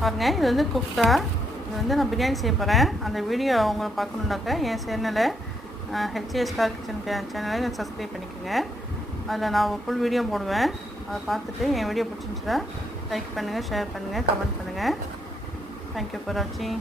பாருங்கள், இது வந்து குஃப்தா. இது வந்து நான் பிரியாணி செய்ய போகிறேன். அந்த வீடியோ உங்களை பார்க்கணுன்னாக்க என் சேனலை ஹெச்ஏ ஸ்டார் கிச்சன் சேனலை சப்ஸ்கிரைப் பண்ணிக்கோங்க. அதில் நான் ஒரு ஃபுல் வீடியோ போடுவேன். அதை பார்த்துட்டு என் வீடியோ பிடிச்சிருந்துச்சுன்னா லைக் பண்ணுங்கள், ஷேர் பண்ணுங்கள், கமெண்ட் பண்ணுங்கள். தேங்க்யூ ஃபார் வாட்சிங்.